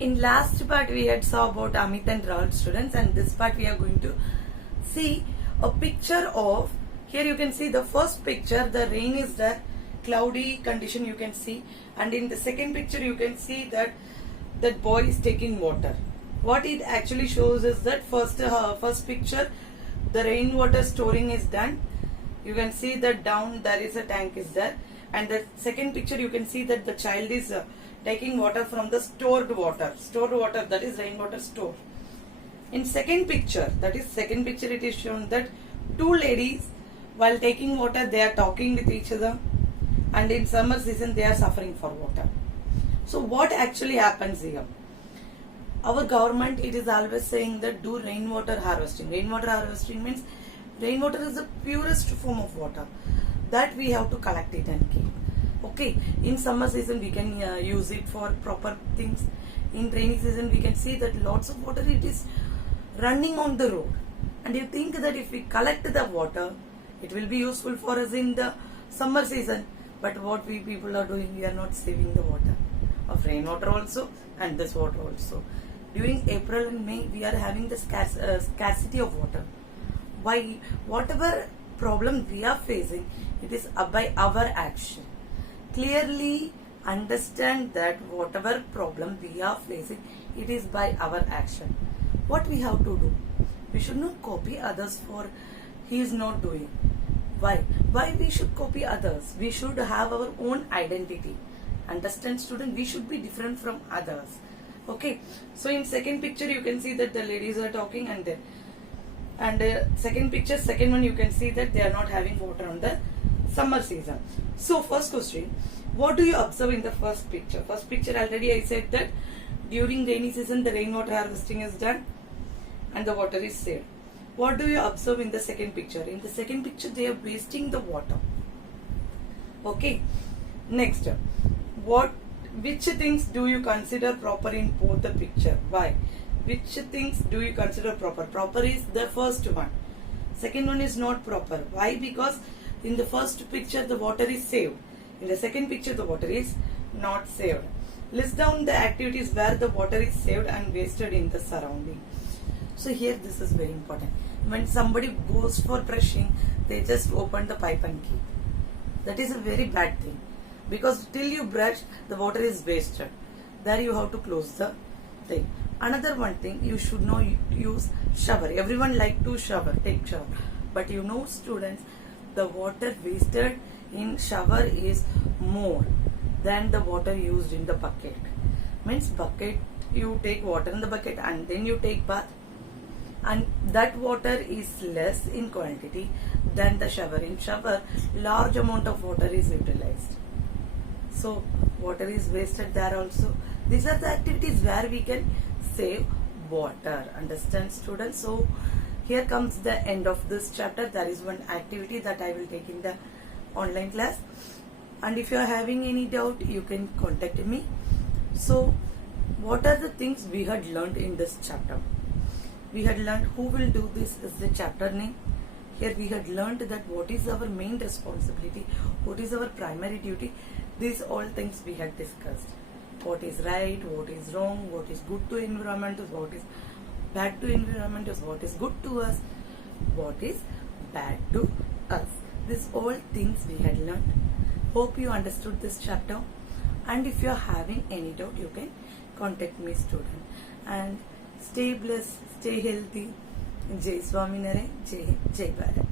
In last part we had saw about Amit and Rahul students, and this part we are going to see a picture of, here you can see the first picture, the rain is there, cloudy condition you can see, and in the second picture you can see that that boy is taking water. What it actually shows is that first picture, the rainwater storing is done. You can see that down there is a tank is there, and the second picture you can see that the child is taking water from the stored water, that is rainwater store. In second picture, it is shown that two ladies while taking water they are talking with each other, and in summer season they are suffering for water. So what actually happens here? Our government, it is always saying that do rainwater harvesting. Rainwater harvesting means rainwater is the purest form of water that we have to collect it and keep. Okay, in summer season we can use it for proper things. In rainy season we can see that lots of water it is running on the road, and you think that if we collect the water it will be useful for us in the summer season, but what we people are doing, we are not saving the water of rainwater also and this water also. During April and May we are having the scarcity of water. Why? Whatever problem we are facing, it is by our action. Clearly understand that whatever problem we are facing, it is by our action. What we have to do? We should not copy others for he is not doing. Why? Why we should copy others? We should have our own identity. Understand, student? We should be different from others. Okay. So in second picture you can see that the ladies are talking, and second picture, second one you can see that they are not having water on the summer season. So first question, what do you observe in the first picture? First picture already I said that during rainy season the rainwater harvesting is done and the water is saved. What do you observe in the second picture? In the second picture they are wasting the water. Okay. Next, which things do you consider proper in both the picture? Why? Which things do you consider proper? Proper is the first one. Second one is not proper. Why? Because in the first picture the water is saved. In the second picture the water is not saved. List down the activities where the water is saved and wasted in the surrounding. So here this is very important. When somebody goes for brushing, they just open the pipe and keep. That is a very bad thing, because till you brush the water is wasted. There you have to close the thing. Another one thing, you should know use shower. Everyone like to take shower, but you know students, the water wasted in shower is more than the water used in the bucket. Means bucket, you take water in the bucket and then you take bath, and that water is less in quantity than the shower. In shower, large amount of water is utilized. So water is wasted there also. These are the activities where we can save water. Understand, students? So here comes the end of this chapter. There is one activity that I will take in the online class, and if you are having any doubt you can contact me. So what are the things we had learned in this chapter? We had learned who will do this is the chapter name. Here we had learned that what is our main responsibility, what is our primary duty. These all things we had discussed. What is right, what is wrong, what is good to environment, what is bad to environment, what is good to us, what is bad to us. These all things we had learned. Hope you understood this chapter, and if you are having any doubt you can contact me, student. And stay blessed, stay healthy. Jai Swaminarayan, Jai Hind, Jai Bharat.